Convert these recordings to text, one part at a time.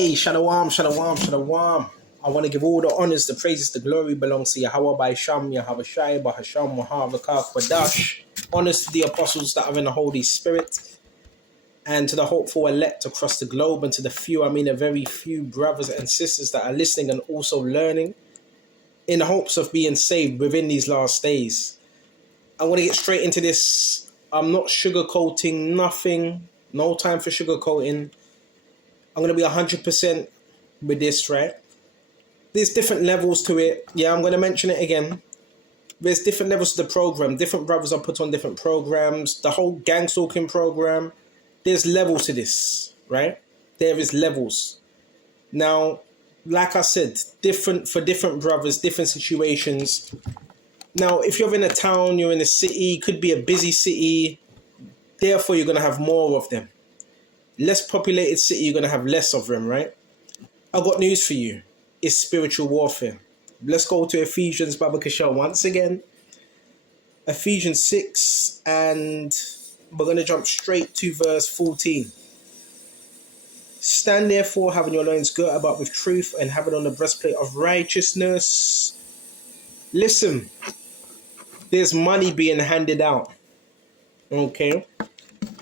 Hey, Shalom, Shalom, Shalom. I want to give all the honors, the praises, the glory belongs to Yahweh by Sham, Yahweh Shai, Bahasham, Mahavakar, Kwadash. Honors to the apostles that are in the Holy Spirit, and to the hopeful elect across the globe, and to the few, a very few brothers and sisters that are listening and also learning in the hopes of being saved within these last days. I want to get straight into this. I'm not sugarcoating nothing. No time for sugarcoating. I'm going to be 100% with this, right? There's different levels to it. Yeah, I'm going to mention it again. There's different levels to the program. Different brothers are put on different programs. The whole gang stalking program, there's levels to this, right? There is levels. Now, like I said, different for different brothers, different situations. Now, if you're in a town, you're in a city, could be a busy city, therefore you're going to have more of them. Less populated city, you're going to have less of them, right? I've got news for you. It's spiritual warfare. Let's go to Ephesians, Baba Kishel, once again. Ephesians 6, and we're going to jump straight to verse 14. Stand therefore, having your loins girt about with truth, and having on the breastplate of righteousness. Listen, there's money being handed out. Okay?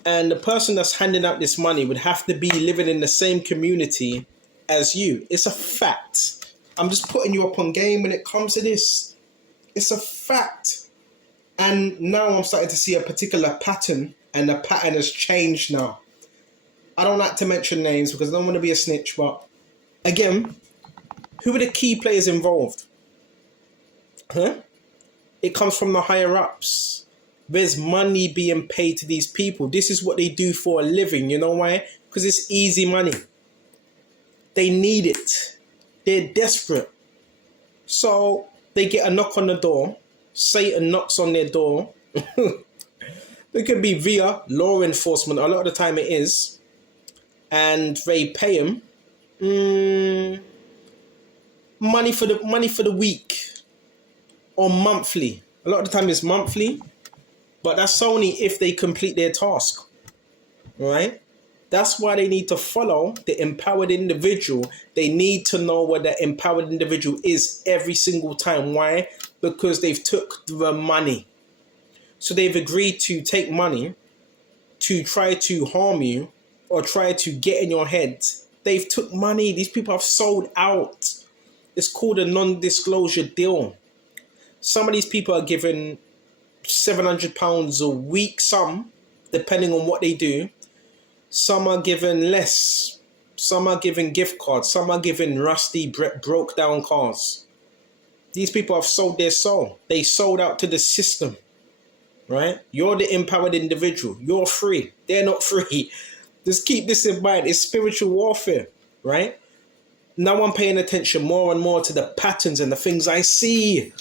And the person that's handing out this money would have to be living in the same community as you. It's a fact. I'm just putting you up on game when it comes to this. It's a fact. And now I'm starting to see a particular pattern, and the pattern has changed now. I don't like to mention names because I don't want to be a snitch, but again, who are the key players involved? It comes from the higher ups. There's money being paid to these people. This is what they do for a living. You know why? Because it's easy money. They need it. They're desperate. So they get a knock on the door. Satan knocks on their door. It could be via law enforcement. A lot of the time it is. And they pay him money for the week or monthly. A lot of the time it's monthly. But that's only if they complete their task, right? That's why they need to follow the empowered individual. They need to know what that empowered individual is every single time. Why? Because they've took the money. So they've agreed to take money to try to harm you or try to get in your head. They've took money. These people have sold out. It's called a non-disclosure deal. Some of these people are given £700 a week, some, depending on what they do. Some are given less. Some are given gift cards. Some are given rusty, broke down cars. These people have sold their soul. They sold out to the system, right? You're the empowered individual. You're free. They're not free. Just keep this in mind. It's spiritual warfare, right? Now I'm paying attention more and more to the patterns and the things I see.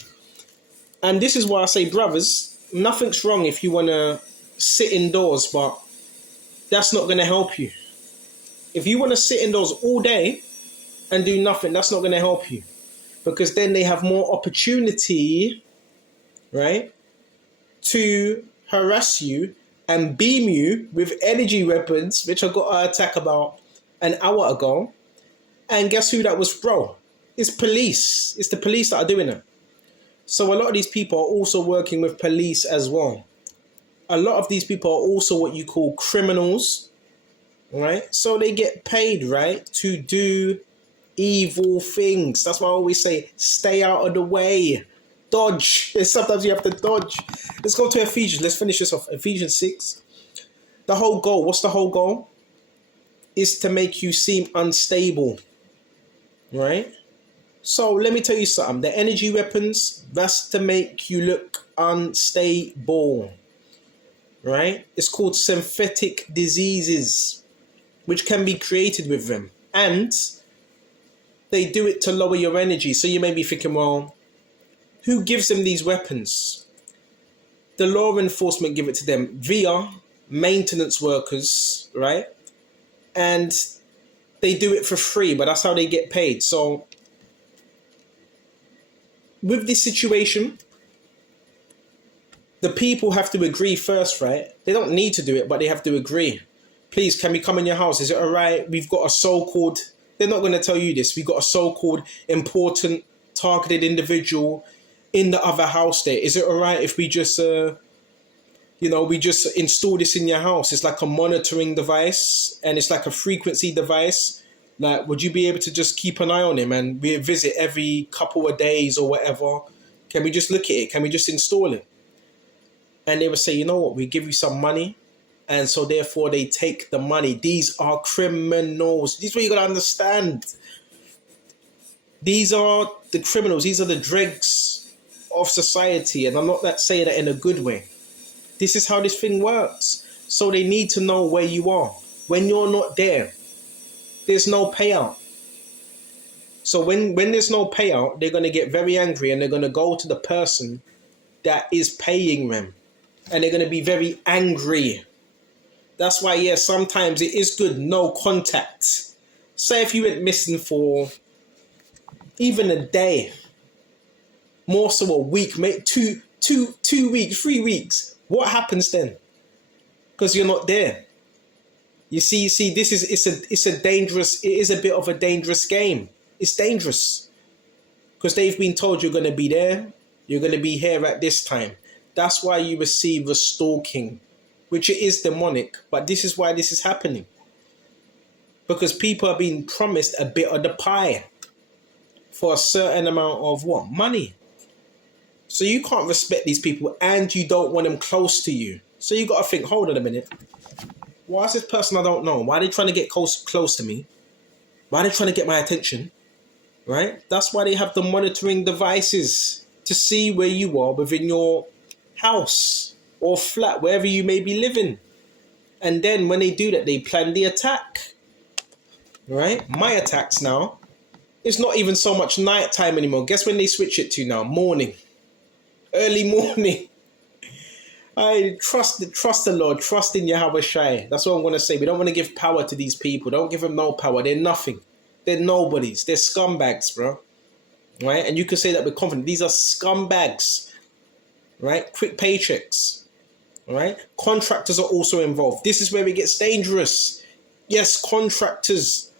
And this is why I say, brothers, nothing's wrong if you want to sit indoors, but that's not going to help you. If you want to sit indoors all day and do nothing, that's not going to help you. Because then they have more opportunity, right, to harass you and beam you with energy weapons, which I got an attack about an hour ago. And guess who that was from? It's police. It's the police that are doing it. So a lot of these people are also working with police as well. A lot of these people are also what you call criminals, right? So they get paid, right, to do evil things. That's why I always say, stay out of the way. Dodge. Sometimes you have to dodge. Let's go to Ephesians. Let's finish this off. Ephesians 6. The whole goal. What's the whole goal? Is to make you seem unstable, right? So let me tell you something. The energy weapons, that's to make you look unstable, right? It's called synthetic diseases, which can be created with them. And they do it to lower your energy. So you may be thinking, well, who gives them these weapons? The law enforcement give it to them via maintenance workers, right? And they do it for free, but that's how they get paid. So with this situation, the people have to agree first, right? They don't need to do it, but they have to agree. Please, can we come in your house? Is it all right? We've got a so-called They're not going to tell you this. We got a so-called important targeted individual in the other house there. Is it all right if we just, we just install this in your house? It's like a monitoring device and it's like a frequency device. Like, would you be able to just keep an eye on him and we visit every couple of days or whatever? Can we just look at it? Can we just install it? And they would say, you know what, we give you some money. And so therefore they take the money. These are criminals. This is what you got to understand. These are the criminals. These are the dregs of society. And I'm not saying that in a good way. This is how this thing works. So they need to know where you are. When you're not there, there's no payout. So when there's no payout, they're going to get very angry and they're going to go to the person that is paying them. And they're going to be very angry. That's why, yeah, sometimes it is good, no contact. Say if you went missing for even a day, more so a week, mate, 2 weeks, 3 weeks. What happens then? Because you're not there. You see, this is it's a dangerous. It is a bit of a dangerous game. It's dangerous because they've been told you're going to be there. You're going to be here at this time. That's why you receive a stalking, which it is demonic. But this is why this is happening. Because people are being promised a bit of the pie for a certain amount of what? Money. So you can't respect these people and you don't want them close to you. So you got to think, hold on a minute. Why is this person I don't know? Why are they trying to get close to me? Why are they trying to get my attention? Right? That's why they have the monitoring devices to see where you are within your house or flat, wherever you may be living. And then when they do that, they plan the attack. Right? My attacks now, it's not even so much nighttime anymore. Guess when they switch it to now? Morning. Early morning. I trust the Lord, trust in Yahweh Shai. That's what I'm going to say. We don't want to give power to these people. Don't give them no power. They're nothing. They're nobodies. They're scumbags, bro. Right? And you can say that with confidence. These are scumbags. Right? Quick paychecks. Right? Contractors are also involved. This is where it gets dangerous. Yes, contractors.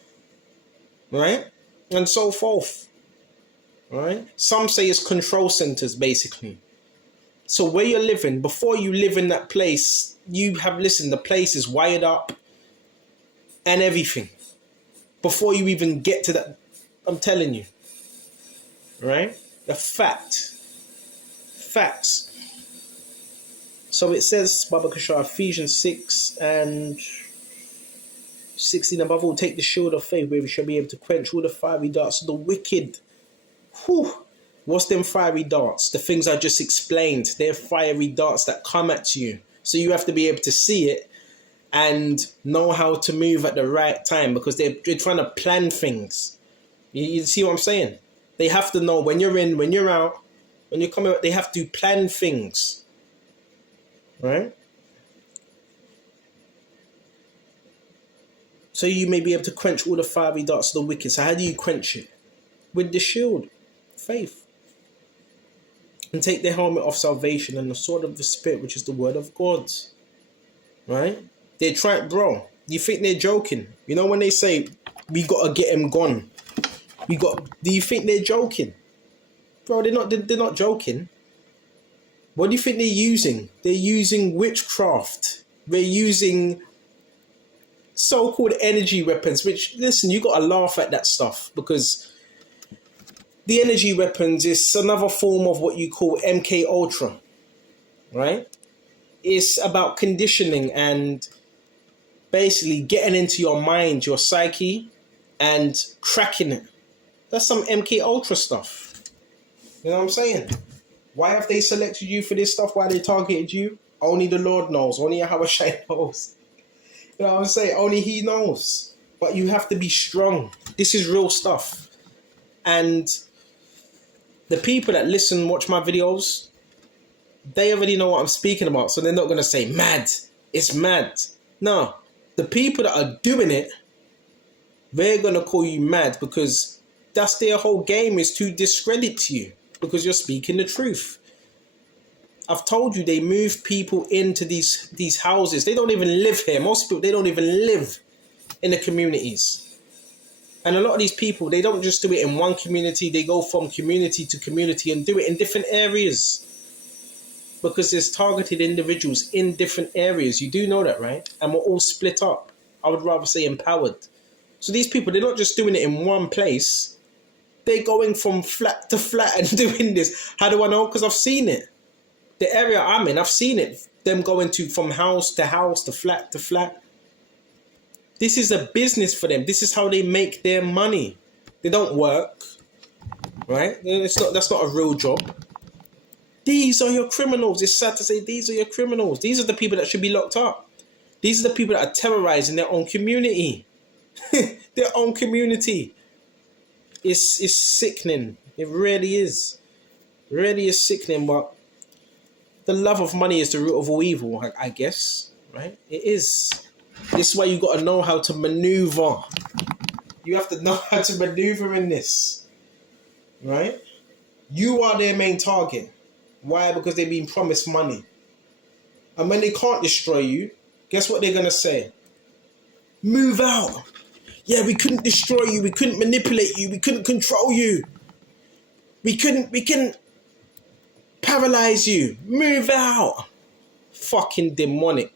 Right? And so forth. Right? Some say it's control centers, basically. So where you're living, before you live in that place, you have, listen, the place is wired up and everything. Before you even get to that, I'm telling you. Right? The facts. So it says, Baba Kashar, Ephesians 6 and 16, above all, take the shield of faith, where we shall be able to quench all the fiery darts of the wicked. Whew. What's them fiery darts? The things I just explained. They're fiery darts that come at you. So you have to be able to see it and know how to move at the right time, because they're trying to plan things. You see what I'm saying? They have to know when you're in, when you're out, when you're coming out, they have to plan things. Right? So you may be able to quench all the fiery darts of the wicked. So how do you quench it? With the shield, faith. And take the helmet of salvation and the sword of the Spirit, which is the word of God. Right? They're trying, bro. You think they're joking? You know when they say, we got to get him gone. Do you think they're joking? Bro, they're not joking. What do you think they're using? They're using witchcraft. They're using so-called energy weapons, which, listen, you got to laugh at that stuff, because the energy weapons is another form of what you call MK Ultra, right? It's about conditioning and basically getting into your mind, your psyche, and cracking it. That's some MK Ultra stuff. You know what I'm saying? Why have they selected you for this stuff? Why they targeted you? Only the Lord knows. Only Yahweh Shai knows. You know what I'm saying? Only He knows. But you have to be strong. This is real stuff. And the people that listen, watch my videos, they already know what I'm speaking about. So they're not going to say, mad. It's mad. No. The people that are doing it, they're going to call you mad, because that's their whole game, is to discredit you because you're speaking the truth. I've told you, they move people into these houses. They don't even live here. Most people, they don't even live in the communities. And a lot of these people, they don't just do it in one community. They go from community to community and do it in different areas. Because there's targeted individuals in different areas. You do know that, right? And we're all split up. I would rather say empowered. So these people, they're not just doing it in one place. They're going from flat to flat and doing this. How do I know? Because I've seen it. The area I'm in, I've seen it. Them going from house to house, to flat to flat. This is a business for them. This is how they make their money. They don't work, right? That's not a real job. These are your criminals. It's sad to say these are your criminals. These are the people that should be locked up. These are the people that are terrorizing their own community. Their own community. It's sickening. It really is. It really is sickening, but the love of money is the root of all evil, I guess, right? It is. This is why you got to know how to maneuver. You have to know how to maneuver in this, right? You are their main target. Why? Because they've been promised money. And when they can't destroy you, guess what they're going to say? Move out. Yeah, we couldn't destroy you. We couldn't manipulate you. We couldn't control you. We couldn't paralyze you. Move out. Fucking demonic.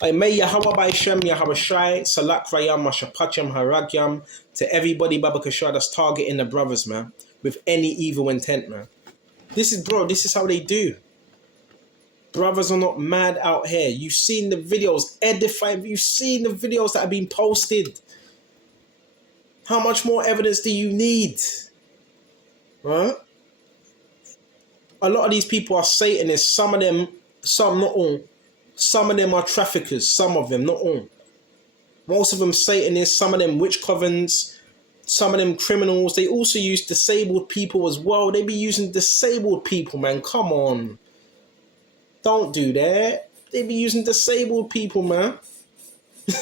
May Yahweh by Shem Yahweh Shai, Salak Rayam, Mashapacham Haragyam, to everybody Baba Kashar that's targeting the brothers, man, with any evil intent, man. This is how they do. Brothers are not mad out here. You've seen the videos, edifying. You've seen the videos that have been posted. How much more evidence do you need? Right? A lot of these people are Satanists. Some of them, some not all. Some of them are traffickers. Some of them, not all. Most of them Satanists. Some of them witch covens. Some of them criminals. They also use disabled people as well. They be using disabled people, man. Come on. Don't do that. They be using disabled people, man.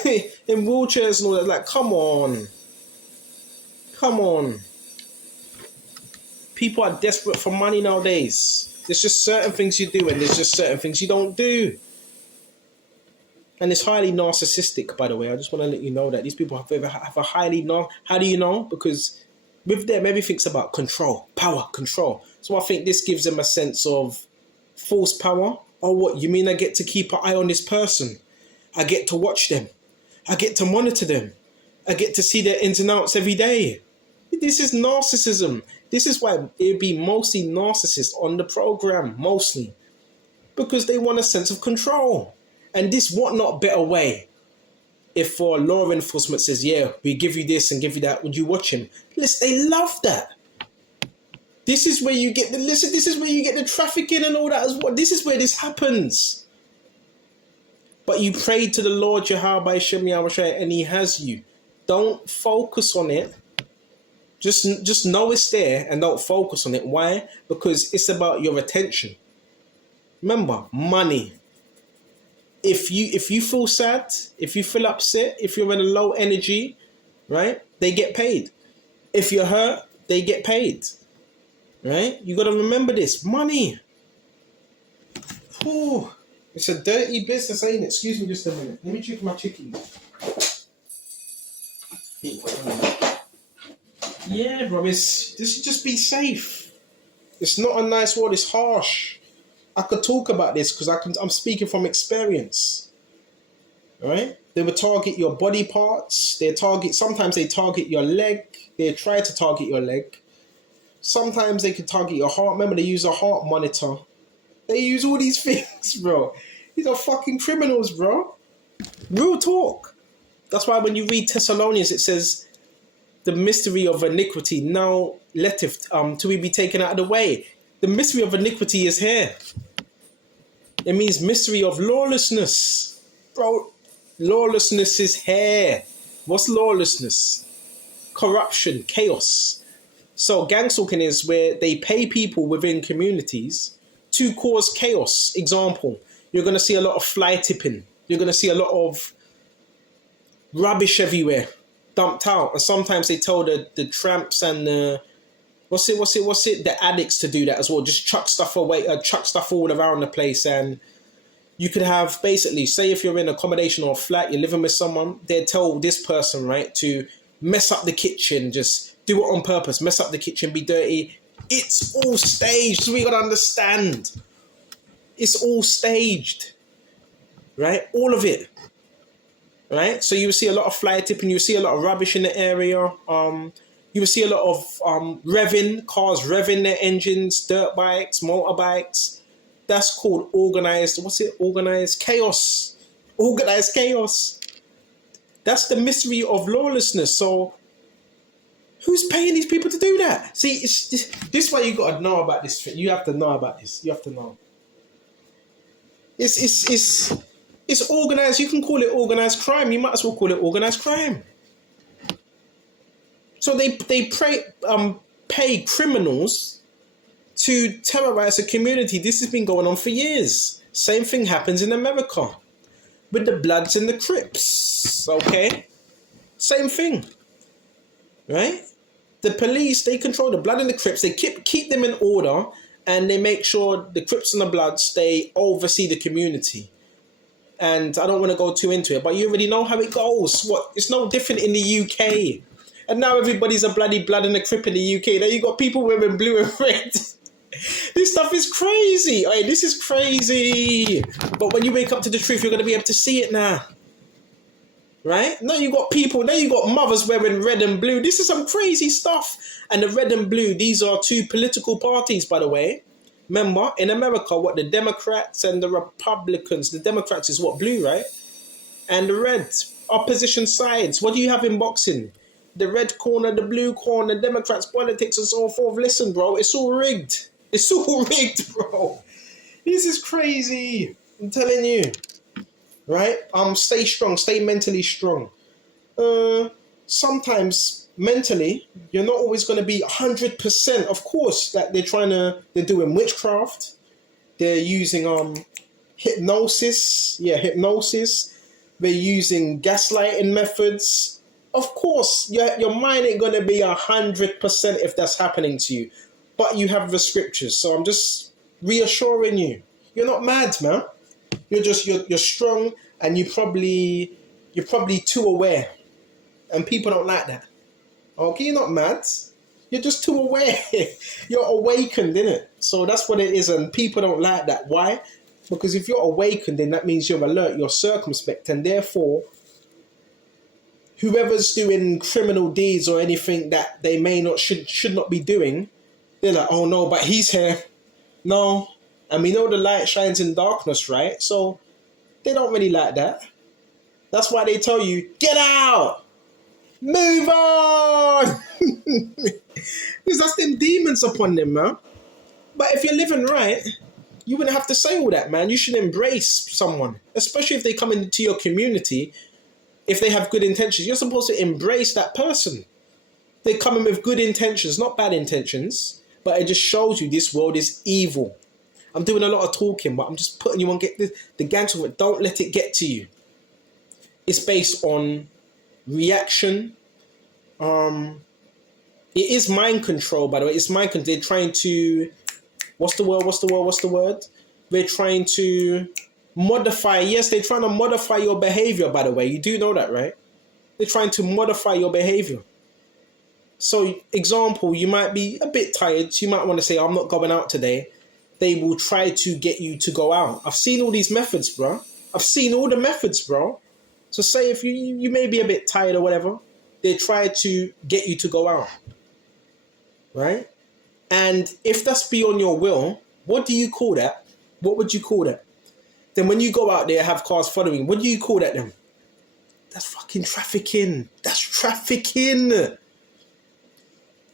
In wheelchairs and all that. Like, come on. Come on. People are desperate for money nowadays. There's just certain things you do and there's just certain things you don't do. And it's highly narcissistic, by the way. I just want to let you know that these people have a highly... How do you know? Because with them, everything's about control, power, control. So I think this gives them a sense of false power. Oh, what? You mean I get to keep an eye on this person? I get to watch them. I get to monitor them. I get to see their ins and outs every day. This is narcissism. This is why it'd be mostly narcissists on the program, mostly. Because they want a sense of control. And this what not better way if for law enforcement says, yeah, we give you this and give you that, would you watch him? Listen, they love that. This is where you get this is where you get the trafficking and all that as well. This is where this happens. But you pray to the Lord Yahweh Shem Yahweh and he has you. Don't focus on it. Just know it's there and don't focus on it. Why? Because it's about your attention. Remember, money. If you feel sad, if you feel upset, if you're in a low energy, right, they get paid. If you're hurt, they get paid. Right? You got to remember this. Money. Ooh, it's a dirty business, ain't it? Excuse me just a minute. Let me check my chickens. Yeah, bro. Just be safe. It's not a nice word. It's harsh. I could talk about this because I'm speaking from experience. All right? They would target your body parts. Sometimes they target your leg. They try to target your leg. Sometimes they can target your heart. Remember, they use a heart monitor. They use all these things, bro. These are fucking criminals, bro. Real talk. That's why when you read Thessalonians, it says, the mystery of iniquity now letteth to be taken out of the way. The mystery of iniquity is here. It means mystery of lawlessness. Bro, lawlessness is here. What's lawlessness? Corruption, chaos. So gangstalking is where they pay people within communities to cause chaos. Example, you're going to see a lot of fly tipping. You're going to see a lot of rubbish everywhere dumped out. And sometimes they tell the tramps and the... What's it? The addicts to do that as well. Just chuck stuff away, chuck stuff all around the place. And you could have basically, say if you're in accommodation or a flat, you're living with someone, they'd tell this person, right, to mess up the kitchen, just do it on purpose, mess up the kitchen, be dirty. It's all staged. So we gotta understand. It's all staged, right? All of it, right? So you will see a lot of fly tipping. You will see a lot of rubbish in the area. You will see a lot of cars revving their engines, dirt bikes, motorbikes. That's called organized. What's it? Organized chaos. Organized chaos. That's the mystery of lawlessness. So, who's paying these people to do that? See, it's this is why you got to know about this. You have to know about this. You have to know. It's organized. You can call it organized crime. You might as well call it organized crime. So they pay criminals to terrorize a community. This has been going on for years. Same thing happens in America with the Bloods and the Crips. Okay, same thing, right? The police, they control the Blood and the Crips. They keep them in order, and they make sure the Crips and the Bloods, they oversee the community. And I don't want to go too into it, but you already know how it goes. It's no different in the UK. And now everybody's a bloody Blood and a Crip in the UK. Now you got people wearing blue and red. This stuff is crazy. Hey, this is crazy. But when you wake up to the truth, you're going to be able to see it now. Right? Now you got people, now you got mothers wearing red and blue. This is some crazy stuff. And the red and blue, these are two political parties, by the way. Remember, in America, what the Democrats and the Republicans, the Democrats is what, blue, right? And the red, opposition sides. What do you have in boxing? The red corner, the blue corner, Democrats, politics, and so forth. Listen, bro, it's all rigged. It's all rigged, bro. This is crazy. I'm telling you. Right? Stay strong. Stay mentally strong. Sometimes, mentally, you're not always going to be 100%. Of course, that they're doing witchcraft. They're using hypnosis. Yeah, hypnosis. They're using gaslighting methods. Of course, your mind ain't going to be 100% if that's happening to you. But you have the scriptures. So I'm just reassuring you. You're not mad, man. You're strong, and you're probably too aware. And people don't like that. Okay, you're not mad. You're just too aware. You're awakened, innit? So that's what it is, and people don't like that. Why? Because if you're awakened, then that means you're alert, you're circumspect, and therefore whoever's doing criminal deeds or anything that they should not be doing, they're like, oh no, but he's here. No. And we know the light shines in darkness, right? So they don't really like that. That's why they tell you, get out! Move on! Because that's them demons upon them, man. But if you're living right, you wouldn't have to say all that, man. You should embrace someone, especially if they come into your community. If they have good intentions, you're supposed to embrace that person. They come in with good intentions, not bad intentions, but it just shows you this world is evil. I'm doing a lot of talking, but I'm just putting you on the gangster. Don't let it get to you. It's based on reaction. It is mind control, by the way. It's mind control. They're trying to, what's the word? They're trying to modify. Yes, they're trying to modify your behavior, by the way. You do know that, right? They're trying to modify your behavior. So, example, you might be a bit tired. So you might want to say, I'm not going out today. They will try to get you to go out. I've seen all these methods, bro. I've seen all the methods, bro. So say if you may be a bit tired or whatever, they try to get you to go out. Right? And if that's beyond your will, what do you call that? What would you call that? Then when you go out there, have cars following, what do you call that then? That's fucking trafficking. That's trafficking.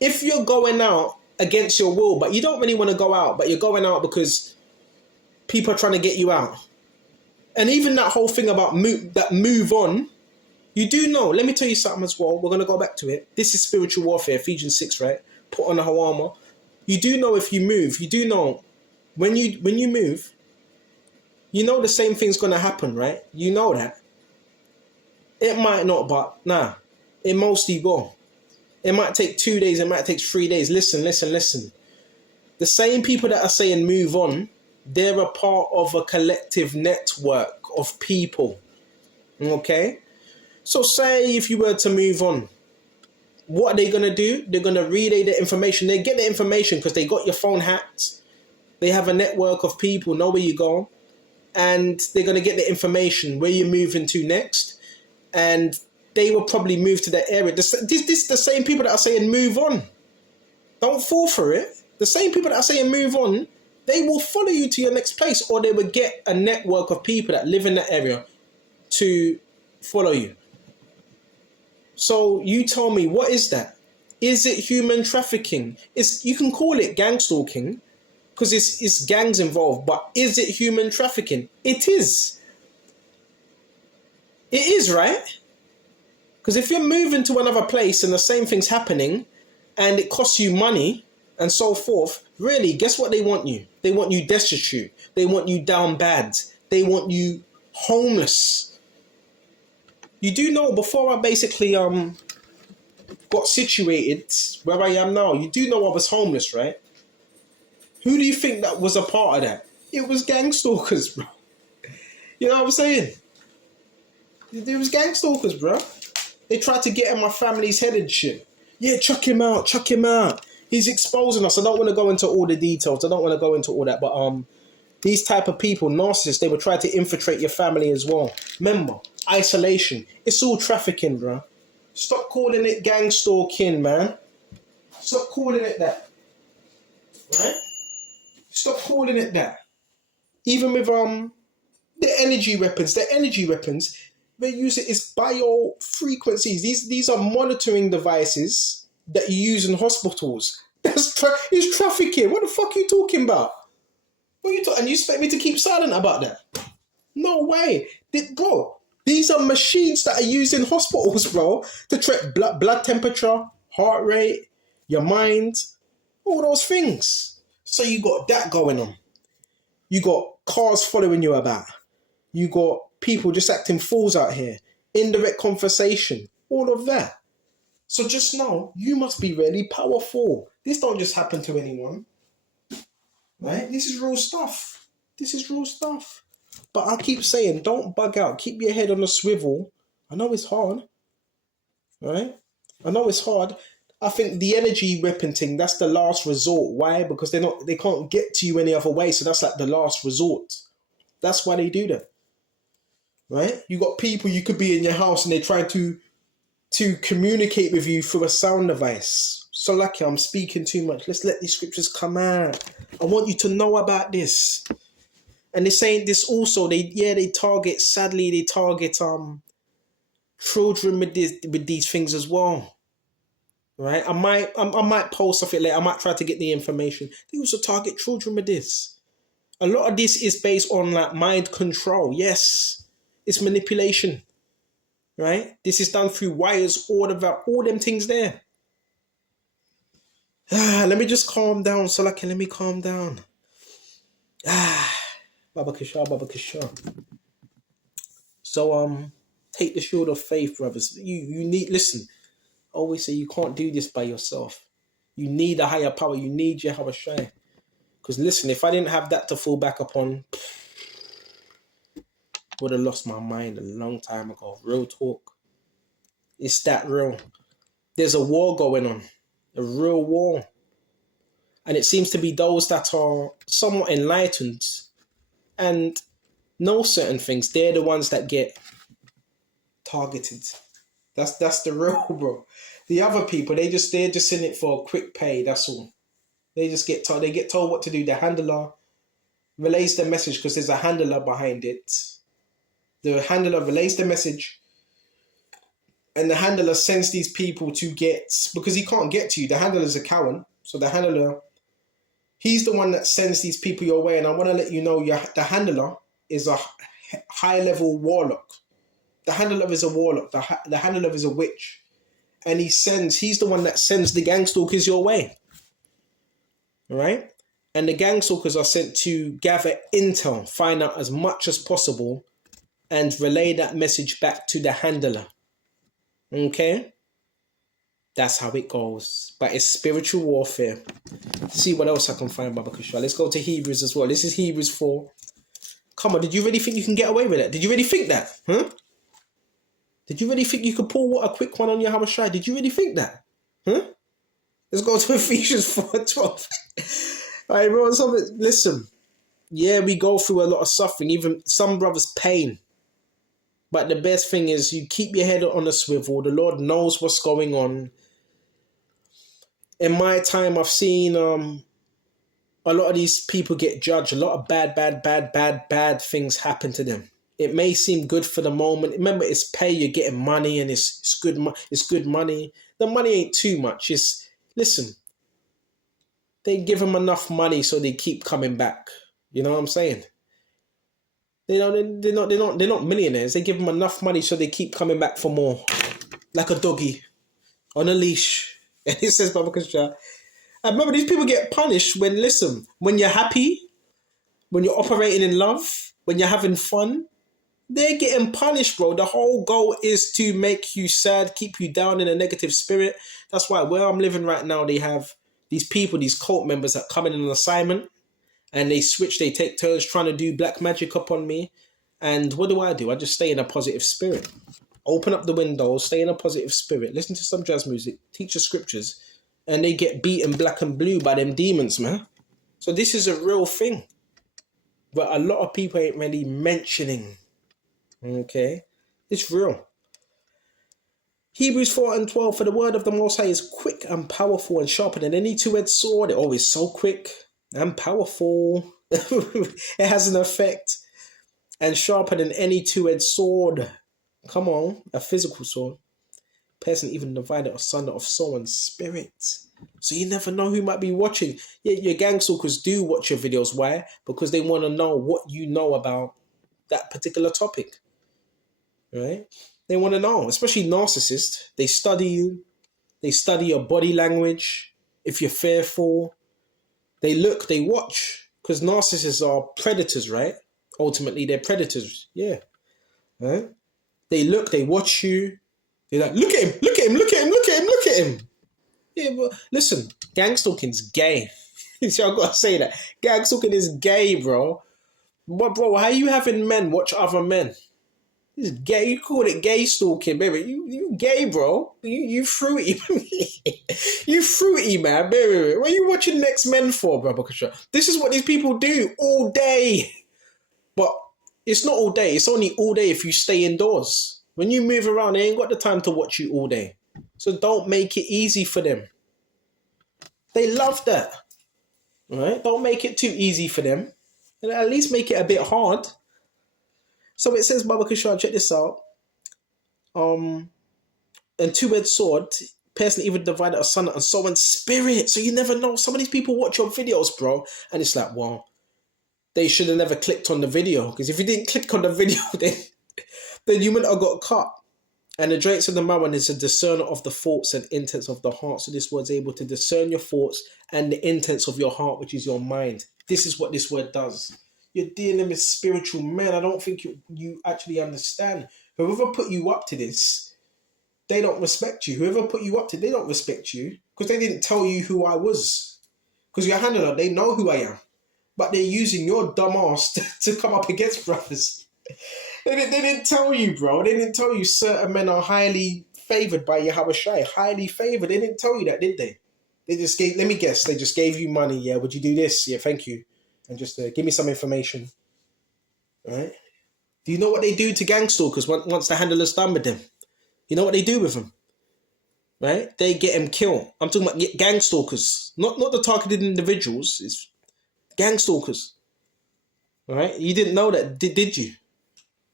If you're going out against your will, but you don't really want to go out, but you're going out because people are trying to get you out. And even that whole thing about move on, you do know, let me tell you something as well, we're going to go back to it. This is spiritual warfare, Ephesians 6, right? Put on the whole armor. You do know if you move, you do know when you move, you know the same thing's going to happen, right? You know that. It might not, but nah, it mostly will. It might take 2 days, it might take 3 days. Listen. The same people that are saying move on, they're a part of a collective network of people. Okay? So say if you were to move on, what are they going to do? They're going to relay the information. They get the information because they got your phone hacked. They have a network of people, know where you go. And they're going to get the information, where you're moving to next. And they will probably move to that area. This the same people that are saying move on. Don't fall for it. The same people that are saying move on, they will follow you to your next place, or they will get a network of people that live in that area to follow you. So you tell me, what is that? Is it human trafficking? You can call it gang stalking because it's gangs involved, but is it human trafficking? It is. It is, right? Because if you're moving to another place and the same thing's happening and it costs you money and so forth, really, guess what they want you? They want you destitute. They want you down bad. They want you homeless. You do know, before I basically got situated where I am now, you do know I was homeless, right? Who do you think that was a part of that? It was gang stalkers, bro. You know what I'm saying? It was gang stalkers, bro. They tried to get in my family's head and shit. Yeah, chuck him out, chuck him out. He's exposing us. I don't want to go into all the details. I don't want to go into all that. But these type of people, narcissists, they would try to infiltrate your family as well. Remember, isolation. It's all trafficking, bro. Stop calling it gang stalking, man. Stop calling it that. Right? Stop calling it that. Even with the energy weapons, they use it as bio frequencies. These are monitoring devices that you use in hospitals. It's trafficking. What the fuck are you talking about? What are you talking? And you expect me to keep silent about that? No way. Bro, these are machines that are used in hospitals, bro, to track blood temperature, heart rate, your mind, all those things. So you got that going on. You got cars following you about. You got people just acting fools out here. Indirect conversation. All of that. So just know, you must be really powerful. This don't just happen to anyone. Right? This is real stuff. This is real stuff. But I keep saying, don't bug out. Keep your head on a swivel. I know it's hard. Right? I know it's hard. I think the energy weapon thing, that's the last resort. Why? Because they can't get to you any other way. So that's like the last resort. That's why they do that. Right? You got people, you could be in your house and they try to communicate with you through a sound device. So lucky, I'm speaking too much. Let's let these scriptures come out. I want you to know about this. And they're saying this also. They target. Sadly, they target children with these things as well. Right? I might post something later. I might try to get the information. They also target children with this. A lot of this is based on like mind control. Yes, it's manipulation. Right? This is done through wires, all them things there. Let me just calm down. So like, let me calm down. Baba Kisha. So take the shield of faith, brothers. You need, listen. I always say you can't do this by yourself. You need a higher power. You need Yahweh Shai. Because listen, if I didn't have that to fall back upon, would have lost my mind a long time ago. Real talk. It's that real. There's a war going on. A real war. And it seems to be those that are somewhat enlightened and know certain things. They're the ones that get targeted. That's the real, bro. The other people, they're just in it for a quick pay. That's all. They just get told. They get told what to do. The handler relays the message because there's a handler behind it. The handler relays the message, and the handler sends these people to get, because he can't get to you. The handler's a coward, so the handler, he's the one that sends these people your way. And I want to let you know, the handler is a high-level warlock. The handler is a warlock. The handler is a witch. And he's the one that sends the gangstalkers your way. All right? And the gangstalkers are sent to gather intel, find out as much as possible, and relay that message back to the handler. Okay? That's how it goes. But it's spiritual warfare. Let's see what else I can find, Baba Kushal. Let's go to Hebrews as well. This is Hebrews 4. Come on, did you really think you can get away with it? Did you really think that? Huh? Did you really think you could pull a quick one on your Habashai? Did you really think that? Huh? Let's go to Ephesians 4:12. All right, bro. Listen. Yeah, we go through a lot of suffering, even some brothers pain. But the best thing is you keep your head on a swivel. The Lord knows what's going on. In my time, I've seen a lot of these people get judged. A lot of bad things happen to them. It may seem good for the moment. Remember, it's pay. You're getting money, and it's good. It's good money. The money ain't too much. Listen. They give them enough money so they keep coming back. You know what I'm saying? They're not millionaires. They give them enough money so they keep coming back for more, like a doggy on a leash. And it says, Baba Kusha. And remember, these people get punished when you're happy, when you're operating in love, when you're having fun, they're getting punished, bro. The whole goal is to make you sad, keep you down in a negative spirit. That's why where I'm living right now, they have these people, these cult members that come in on an assignment and they take turns trying to do black magic upon me. And what do? I just stay in a positive spirit. Open up the windows, stay in a positive spirit, listen to some jazz music, teach the scriptures, and they get beaten black and blue by them demons, man. So this is a real thing. But a lot of people ain't really mentioning. Okay? It's real. Hebrews 4:12, for the word of the Most High is quick and powerful and sharper than any two-edged sword. Oh, it's so quick and powerful. It has an effect. And sharper than any two-edged sword. Come on, a physical sword. Person even divided asunder of soul and spirit. So you never know who might be watching. Yeah, your gang stalkers do watch your videos. Why? Because they want to know what you know about that particular topic. Right? They want to know, especially narcissists. They study you. They study your body language. If you're fearful, they look, they watch. Because narcissists are predators, right? Ultimately, they're predators. Yeah. Right? They look, they watch you. They're like, look at him, look at him, look at him, look at him, look at him. Yeah, but listen, gang stalking's gay. So I've got to say that. Gang stalking is gay, bro. But bro, how you having men watch other men? It's gay. You call it gay stalking, baby. You gay, bro. You fruity. You fruity, man. Baby. What are you watching next men for, bro? This is what these people do all day. But it's not all day. It's only all day if you stay indoors. When you move around, they ain't got the time to watch you all day. So don't make it easy for them. They love that. All right? Don't make it too easy for them. And at least make it a bit hard. So it says, Baba Kushar, check this out. And two-edged sword, person even divided asunder and soul and spirit. So you never know. Some of these people watch your videos, bro. And it's like, well, they should have never clicked on the video. Because if you didn't click on the video, then you wouldn't have got cut. And the Drakes of the Mawan is a discerner of the thoughts and intents of the heart. So this word's able to discern your thoughts and the intents of your heart, which is your mind. This is what this word does. You're dealing with spiritual men. I don't think you actually understand. Whoever put you up to this, they don't respect you. Whoever put you up to, they don't respect you because they didn't tell you who I was. Because your handler, they know who I am. But they're using your dumb ass to come up against brothers. They didn't tell you, bro. They didn't tell you certain men are highly favoured by Yahweh Shai. Highly favoured. They didn't tell you that, did they? They just gave, let me guess, they just gave you money. Yeah, would you do this? Yeah, thank you. And just give me some information. All right? Do you know what they do to gang stalkers once the handler's done with them? You know what they do with them? Right? They get them killed. I'm talking about gang stalkers. Not the targeted individuals. It's gang stalkers. All right? You didn't know that, did you?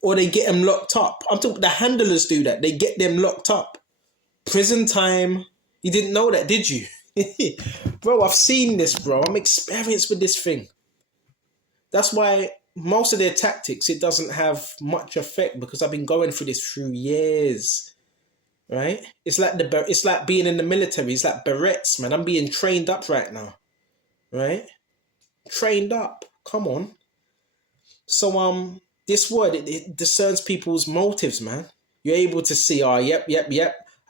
Or they get them locked up. I'm talking the handlers do that. They get them locked up. Prison time. You didn't know that, did you? Bro, I've seen this, bro. I'm experienced with this thing. That's why most of their tactics, it doesn't have much effect because I've been going through this through years. Right? It's like being in the military. It's like berets, man. I'm being trained up right now. Right? Trained up. Come on. So, this word, it discerns people's motives, man. You're able to see, yep.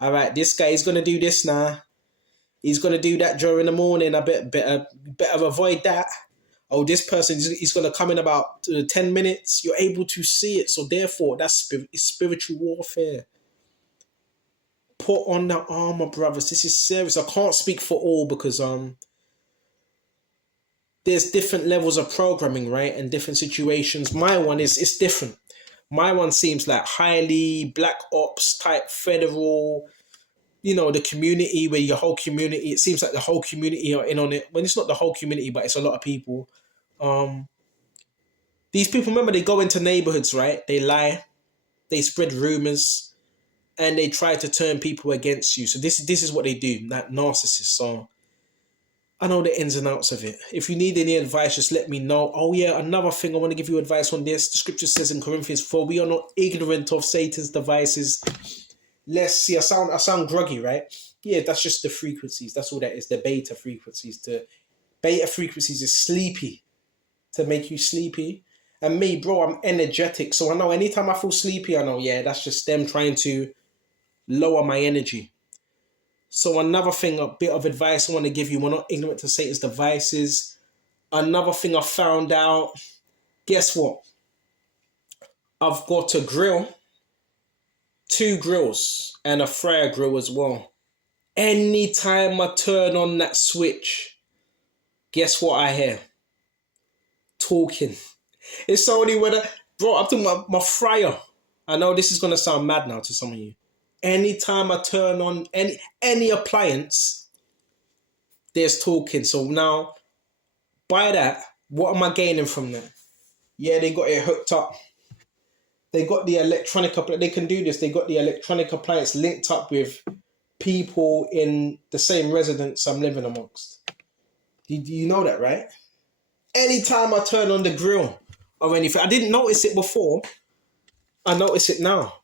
All right, this guy is going to do this now. He's going to do that during the morning. I better avoid that. Oh, this person is going to come in about 10 minutes. You're able to see it. So therefore, that's spiritual warfare. put on the armor, brothers. This is serious. I can't speak for all because there's different levels of programming, right? And different situations. My one it's different. My one seems like highly black ops type federal, you know, the community where your whole community, it seems like the whole community are in on it. When it's not the whole community, but it's a lot of people. These people, remember, they go into neighborhoods, right? They lie, they spread rumors, and they try to turn people against you. So this is what they do, that narcissist. So I know the ins and outs of it. If you need any advice, just let me know. Oh yeah, another thing I want to give you advice on this. The scripture says in Corinthians 4, we are not ignorant of Satan's devices. Let's see, I sound groggy, right? Yeah, that's just the frequencies. That's all that is, the beta frequencies. The beta frequencies is sleepy, to make you sleepy. And me, bro, I'm energetic. So I know anytime I feel sleepy, I know, yeah, that's just them trying to lower my energy. So another thing, a bit of advice I want to give you, we're not ignorant to Satan's devices. Another thing I found out, guess what? I've got a grill, 2 grills, and a fryer grill as well. Anytime I turn on that switch, guess what I hear? Talking. It's only when bro, I'm talking my fryer. I know this is going to sound mad now to some of you. Anytime I turn on any appliance, there's talking. So now, by that, what am I gaining from that? Yeah, they got it hooked up. They got the electronic, they can do this. They got the electronic appliance linked up with people in the same residence I'm living amongst. Do you know that, right? Anytime I turn on the grill or anything, I didn't notice it before. I notice it now,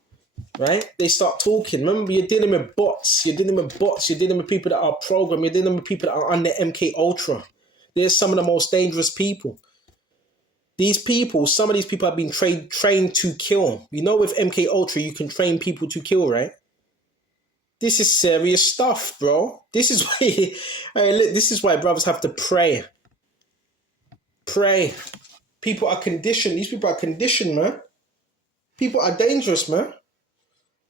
right? They start talking. Remember, you're dealing with bots. You're dealing with people that are programmed. You're dealing with people that are under MK Ultra. They're some of the most dangerous people. These people, some of these people have been trained to kill. You know, with MK Ultra, you can train people to kill, right? This is serious stuff, bro. This is why, this is why brothers have to pray. Pray. People are conditioned. These people are conditioned, man. People are dangerous, man.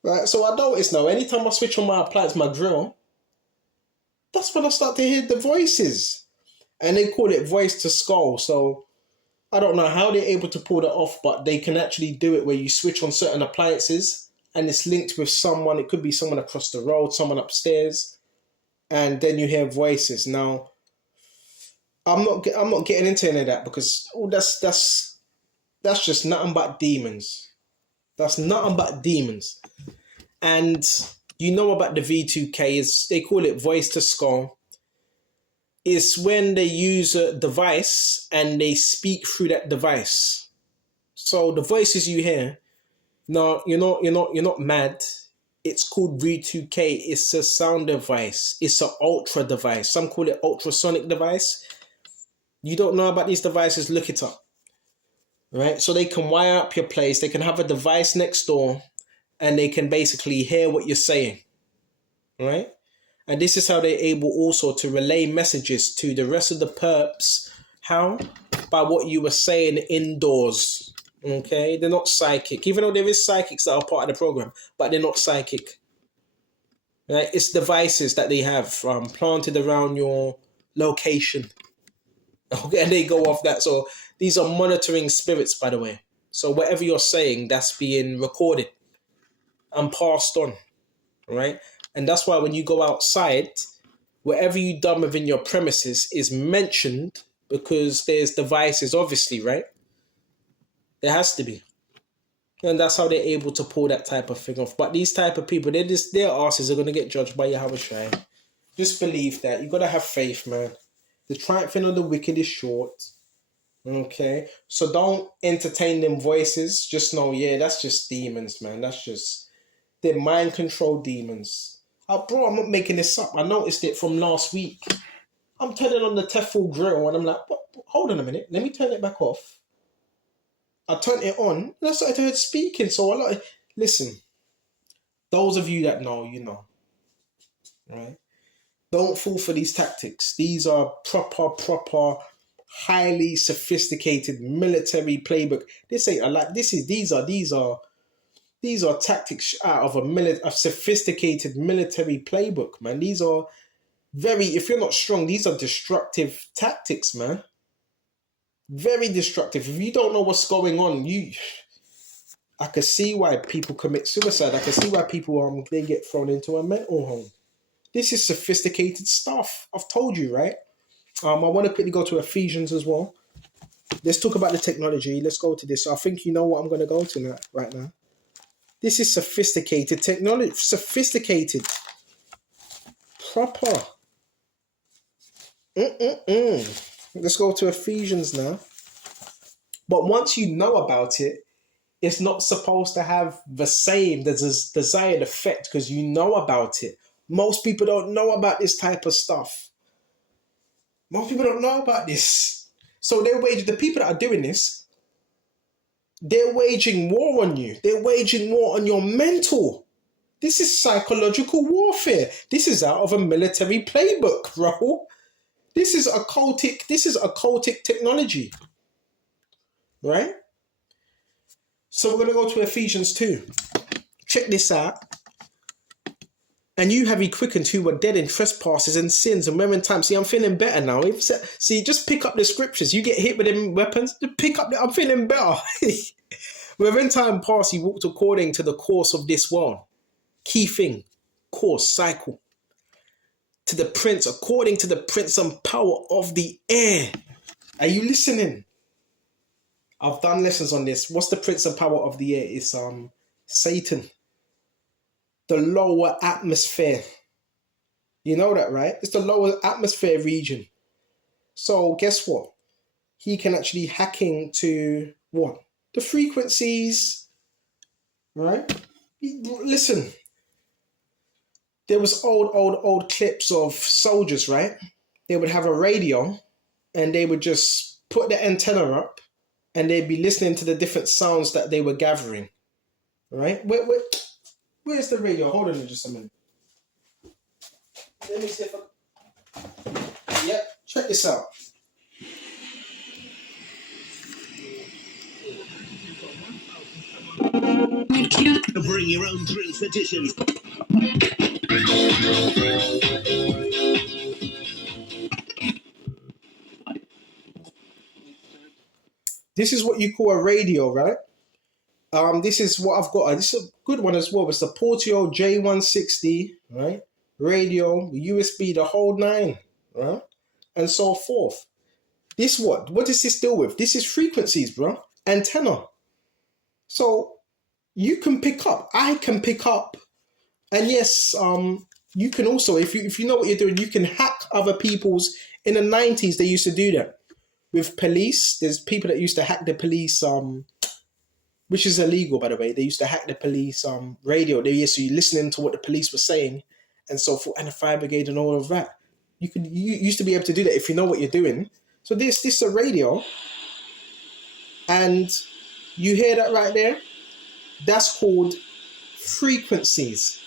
Right? So I notice now, anytime I switch on my appliance, my drill, that's when I start to hear the voices. And they call it voice to skull. So I don't know how they're able to pull that off, but they can actually do it where you switch on certain appliances and it's linked with someone. It could be someone across the road, someone upstairs, and then you hear voices. Now, I'm not getting into any of that because that's just nothing but demons. That's nothing but demons. And you know about the V2K, they call it voice to skull. It's when they use a device and they speak through that device. So the voices you hear, no, you're not mad. It's called V2K. It's a sound device. It's an ultra device. Some call it ultrasonic device. You don't know about these devices, look it up. Right? So they can wire up your place. They can have a device next door and they can basically hear what you're saying. Right? And this is how they're able also to relay messages to the rest of the perps. How? By what you were saying indoors. Okay? They're not psychic. Even though there is psychics that are part of the program, but they're not psychic. Right? It's devices that they have planted around your location. Okay? And they go off that. So these are monitoring spirits, by the way. So whatever you're saying, that's being recorded and passed on. Right? And that's why when you go outside, whatever you done within your premises is mentioned because there's devices, obviously, right? There has to be. And that's how they're able to pull that type of thing off. But these type of people, their asses are going to get judged by Yahweh Shai. Just believe that. You got to have faith, man. The triumphing of the wicked is short. Okay? So don't entertain them voices. Just know, yeah, that's just demons, man. That's just... They're mind control demons. Oh, bro, I'm not making this up. I noticed it from last week. I'm turning on the Tefal grill and I'm like, hold on a minute. Let me turn it back off. I turned it on and I started to hear it speaking. So listen, those of you that know, you know. Right? Don't fall for these tactics. These are proper, highly sophisticated military playbook. This ain't a lot. These are These are tactics out of a sophisticated military playbook, man. These are very, if you're not strong, these are destructive tactics, man. Very destructive. If you don't know what's going on, I can see why people commit suicide. I can see why people they get thrown into a mental home. This is sophisticated stuff. I've told you, right? I want to quickly go to Ephesians as well. Let's talk about the technology. Let's go to this. I think you know what I'm going to go to right now. This is sophisticated technology. Sophisticated. Proper. Let's go to Ephesians now. But once you know about it, it's not supposed to have the desired effect because you know about it. Most people don't know about this type of stuff. Most people don't know about this. So the people that are doing this, they're waging war on you. They're waging war on your mental. This is psychological warfare. This is out of a military playbook, bro. This is occultic technology. Right? So we're going to go to Ephesians 2. Check this out. And you have he quickened who were dead in trespasses and sins and when in time. See, I'm feeling better now. See, just pick up the scriptures. You get hit with them weapons, just pick up I'm feeling better. Where in time past he walked according to the course of this world. Key thing, course, cycle. According to the prince and power of the air. Are you listening? I've done lessons on this. What's the prince and power of the air? It's Satan. The lower atmosphere. You know that, right? It's the lower atmosphere region. So guess what? He can actually hack into what? The frequencies, right? Listen, there was old clips of soldiers, right? They would have a radio and they would just put the antenna up and they'd be listening to the different sounds that they were gathering, right? Where's the radio? Hold on just a minute. Let me see if I... Yep, check this out. Bring your own drinks editions. This is what you call a radio, right? This is what I've got. This is a good one as well. It's the Portio J160, right? Radio, USB, the whole nine, right? And so forth. What does this deal with? This is frequencies, bro. Antenna. So you can pick up. I can pick up. And yes, you can also, if you know what you're doing, you can hack other people's. In the 90s, they used to do that with police. There's people that used to hack the police, which is illegal, by the way. They used to hack the police radio. They used to be listening to what the police were saying and so forth, and the fire brigade and all of that. You used to be able to do that if you know what you're doing. So this is a radio, and you hear that right there? That's called frequencies.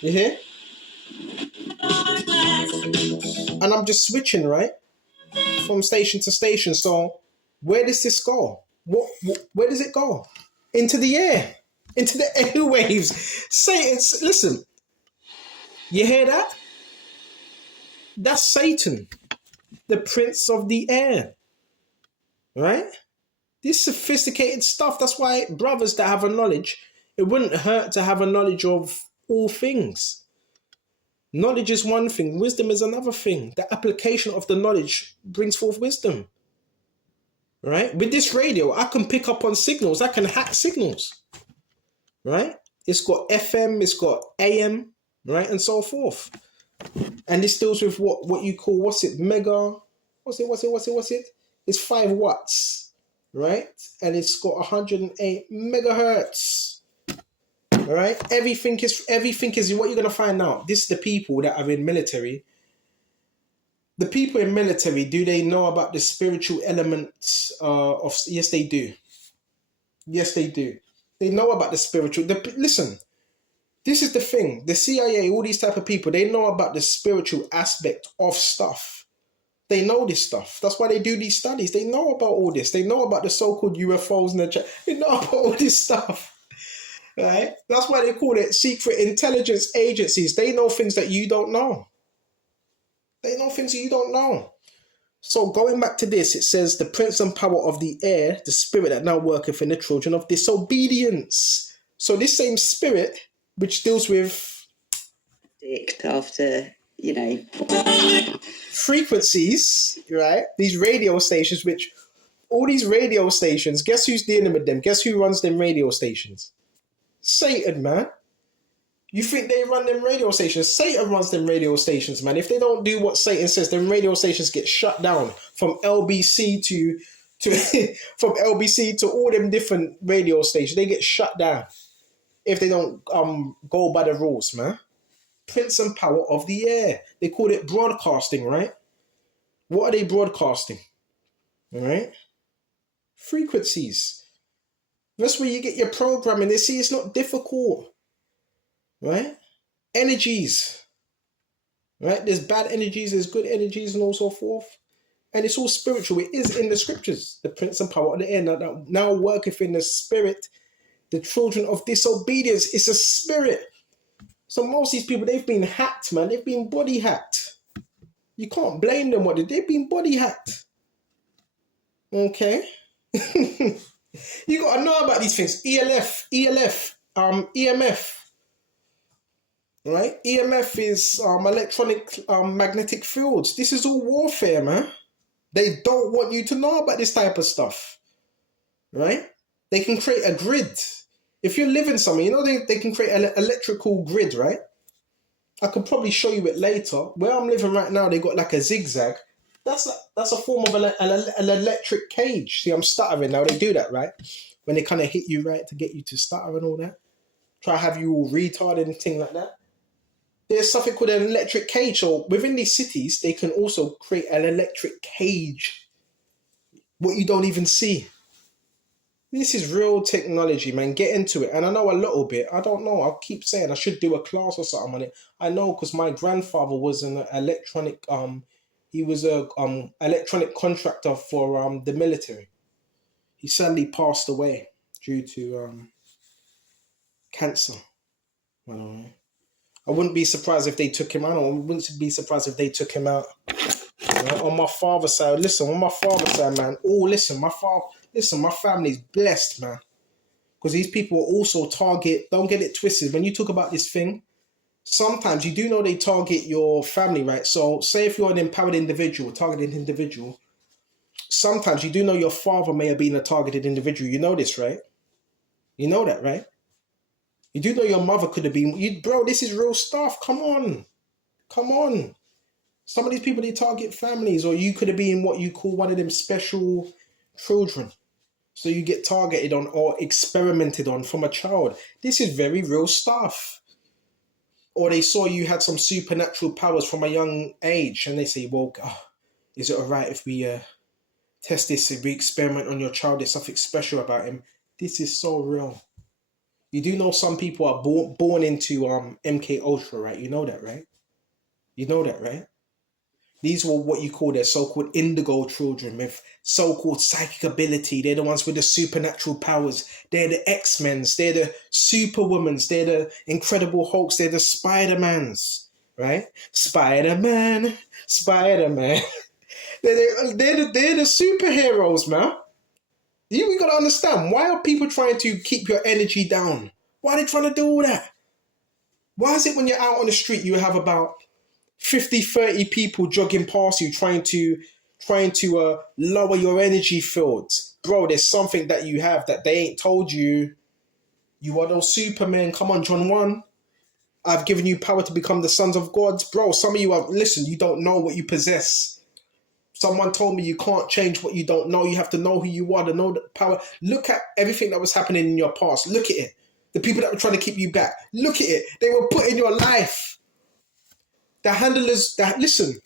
You hear? And I'm just switching, right? From station to station. So where does this go? Where does it go? Into the air. Into the airwaves. Listen. You hear that? That's Satan. The prince of the air. Right? This sophisticated stuff. That's why brothers that have a knowledge, it wouldn't hurt to have a knowledge of all things. Knowledge is one thing. Wisdom is another thing. The application of the knowledge brings forth wisdom. Right? With this radio, I can pick up on signals. I can hack signals. Right? It's got FM, it's got AM, right? And so forth. And this deals with what you call, mega, what's it? It's 5 watts, right? And it's got 108 megahertz. All right? Everything is what you're going to find out. This is the people that are in military. The people in military, do they know about the spiritual elements of... Yes, they do. Yes, they do. They know about the spiritual... Listen, this is the thing. The CIA, all these type of people, they know about the spiritual aspect of stuff. They know this stuff. That's why they do these studies. They know about all this. They know about the so-called UFOs and the... They know about all this stuff. Right? That's why they call it secret intelligence agencies. They know things that you don't know. They know things that you don't know. So going back to this, it says the prince and power of the air, the spirit that now worketh in the children of disobedience. So this same spirit, which deals with after, frequencies, right? These radio stations, which all these radio stations, guess who's dealing with them? Guess who runs them radio stations? Satan, man. You think they run them radio stations? Satan runs them radio stations, man. If they don't do what Satan says, then radio stations get shut down from LBC to from LBC to all them different radio stations. They get shut down if they don't go by the rules, man. Prince and power of the air. They call it broadcasting, right? What are they broadcasting? All right? Frequencies. That's where you get your programming. They see it's not difficult. Right? Energies. Right? There's bad energies, there's good energies, and all so forth. And it's all spiritual. It is in the scriptures. The prince and power of the air now worketh in the spirit. The children of disobedience. It's a spirit. So most of these people, they've been hacked, man. They've been body hacked. You can't blame them. They've been body hacked. Okay? You got to know about these things. EMF. Right? EMF is electronic magnetic fields. This is all warfare, man. They don't want you to know about this type of stuff. Right? They can create a grid. If you're living somewhere, you know they can create an electrical grid, right? I could probably show you it later. Where I'm living right now, they got like a zigzag. That's a form of an electric cage. See, I'm stuttering now. They do that, right? When they kind of hit you, right, to get you to stutter and all that. Try to have you all retarded and things like that. There's something called an electric cage. So within these cities, they can also create an electric cage. What you don't even see. This is real technology, man. Get into it. And I know a little bit. I don't know. I'll keep saying I should do a class or something on it. I know because my grandfather was an electronic, he was a electronic contractor for the military. He sadly passed away due to cancer. I don't know. I wouldn't be surprised if they took him out. I wouldn't be surprised if they took him out. Right? On my father's side, man. My family's blessed, man. Because these people also target, don't get it twisted. When you talk about this thing, sometimes you do know they target your family, right? So say if you're an empowered individual, targeted individual, sometimes you do know your father may have been a targeted individual. You know this, right? You know that, right? You do know your mother could have been... Bro, this is real stuff. Come on. Some of these people, they target families, or you could have been what you call one of them special children. So you get targeted on or experimented on from a child. This is very real stuff. Or they saw you had some supernatural powers from a young age, and they say, well, is it all right if we test this, if we experiment on your child, there's something special about him? This is so real. You do know some people are born into MK Ultra, right? You know that, right? These were what you call their so-called indigo children with so-called psychic ability. They're the ones with the supernatural powers. They're the X-Men's. They're the Superwomans. They're the Incredible Hulks. They're the Spider-Mans, right? Spider-Man. They're the superheroes, man. We got to understand, why are people trying to keep your energy down? Why are they trying to do all that? Why is it when you're out on the street, you have about 50, 30 people jogging past you trying to lower your energy fields? Bro, there's something that you have that they ain't told you. You are those Supermen. Come on, John 1. I've given you power to become the sons of God. Bro, some of you you don't know what you possess. Someone told me you can't change what you don't know. You have to know who you are to know the power. Look at everything that was happening in your past. Look at it. The people that were trying to keep you back. Look at it. They were put in your life. The handlers, listen,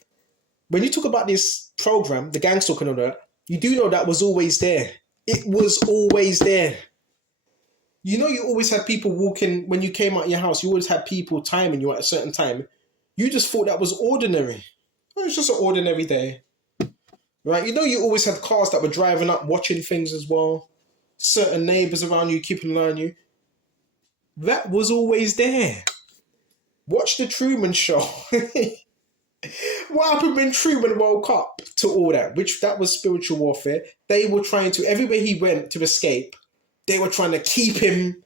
when you talk about this program, the GANGSTALKERS and all that, you do know that was always there. It was always there. You know you always had people walking, when you came out of your house, you always had people timing you at a certain time. You just thought that was ordinary. Well, it's just an ordinary day. Right? You know you always had cars that were driving up, watching things as well. Certain neighbours around you, keeping an eye on you. That was always there. Watch the Truman Show. What happened when Truman woke up to all that? Which that was spiritual warfare. They were trying to, everywhere he went to escape, they were trying to keep him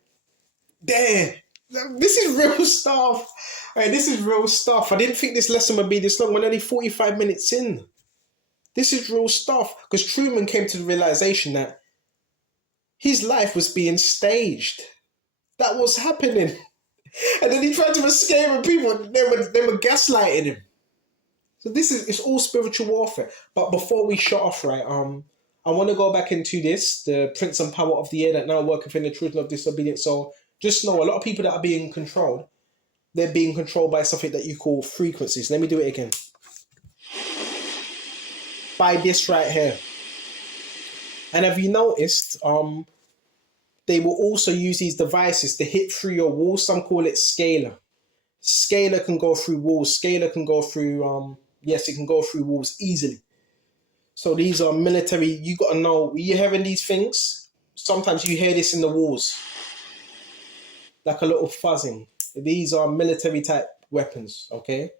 there. This is real stuff. Hey, this is real stuff. I didn't think this lesson would be this long. We're only 45 minutes in. This is real stuff. Because Truman came to the realization that his life was being staged. That was happening. And then he tried to escape and people, they were gaslighting him. So it's all spiritual warfare. But before we shut off, right, I want to go back into this, the prince and power of the air that now work within the children of disobedience. So just know a lot of people that are being controlled, they're being controlled by something that you call frequencies. Let me do it again. By this right here. And have you noticed, they will also use these devices to hit through your walls. Some call it scalar. Scalar can go through walls. Scalar can go through, yes, it can go through walls easily. So these are military. You got to know, you're hearing these things. Sometimes you hear this in the walls. Like a little fuzzing. These are military type weapons, okay?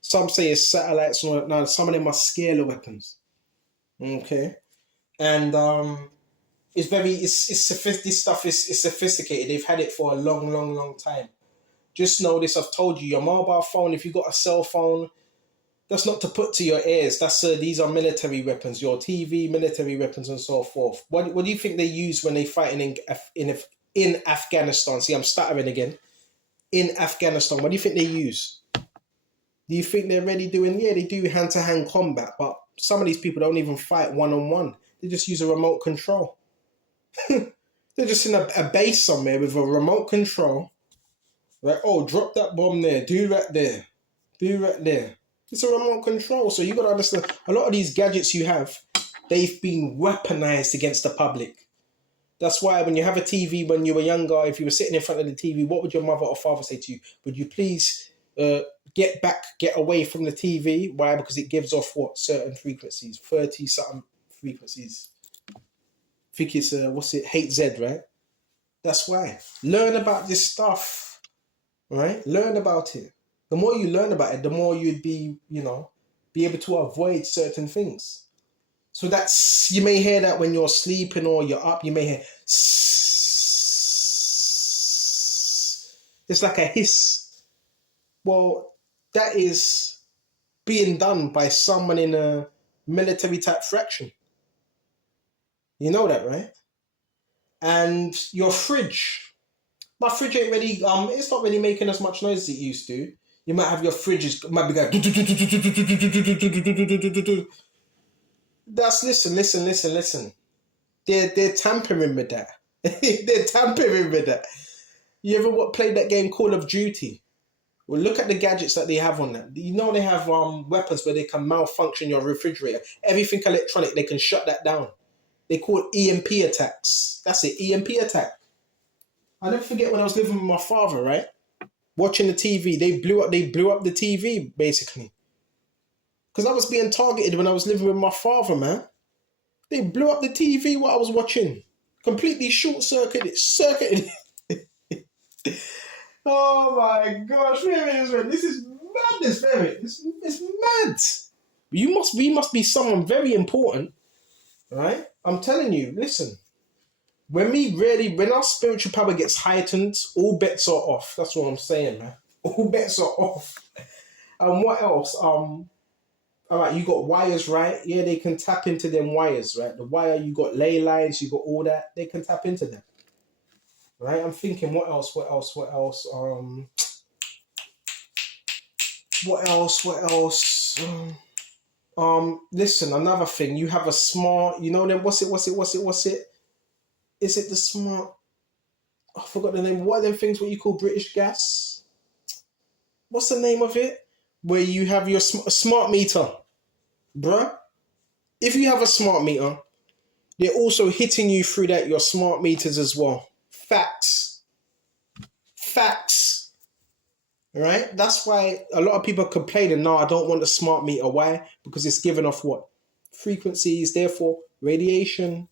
Some say it's satellites. Now, some of them are scalar weapons. Okay? And it's very, this stuff is sophisticated. They've had it for a long, long, long time. Just know this, I've told you, your mobile phone, if you've got a cell phone, that's not to put to your ears. These are military weapons. Your TV, military weapons, and so forth. What do you think they use when they fighting in Afghanistan? See, I'm stuttering again. In Afghanistan, what do you think they use? Do you think they're really doing? Yeah, they do hand-to-hand combat, but some of these people don't even fight one-on-one. They just use a remote control. They're just in a base somewhere with a remote control. Right? Oh, drop that bomb there. Do right there. Do right there. It's a remote control. So you got to understand, a lot of these gadgets you have, they've been weaponized against the public. That's why when you have a TV, when you were younger, if you were sitting in front of the TV, what would your mother or father say to you? Would you please get away from the TV? Why? Because it gives off what? Certain frequencies, 30-something frequencies. I think it's, Hate Z, right? That's why. Learn about this stuff, right? Learn about it. The more you learn about it, the more you'd be, be able to avoid certain things. So that's, you may hear that when you're sleeping or you're up, you may hear it's like a hiss. Well, that is being done by someone in a military type fraction. You know that, right? And your fridge. My fridge ain't really, it's not really making as much noise as it used to. You might have your fridges, might be going. That's, listen. They're tampering with that. They're tampering with that. You ever played that game Call of Duty? Well, look at the gadgets that they have on that. You know they have weapons where they can malfunction your refrigerator. Everything electronic, they can shut that down. They call it EMP attacks. That's it, EMP attack. I never forget when I was living with my father, right? Watching the TV, they blew up the TV, basically. Because I was being targeted when I was living with my father, man. They blew up the TV while I was watching. Completely short-circuited. Oh my gosh, man. This is madness, man. It's mad. We must be someone very important, right? I'm telling you, listen. When our spiritual power gets heightened, all bets are off. That's what I'm saying, man. All bets are off. And what else? All right, you got wires, right? Yeah, they can tap into them wires, right? The wire, you got ley lines, you got all that. They can tap into them, right? I'm thinking, what else? What else? Listen, another thing. You have a smart. You know them. What's it? Is it the smart? I forgot the name. What are them things? What you call British Gas? What's the name of it? Where you have your smart meter, bruh. If you have a smart meter, they're also hitting you through that, your smart meters as well. Facts. Right? That's why a lot of people are complaining, no, I don't want a smart meter. Why? Because it's giving off what? Frequencies, therefore radiation,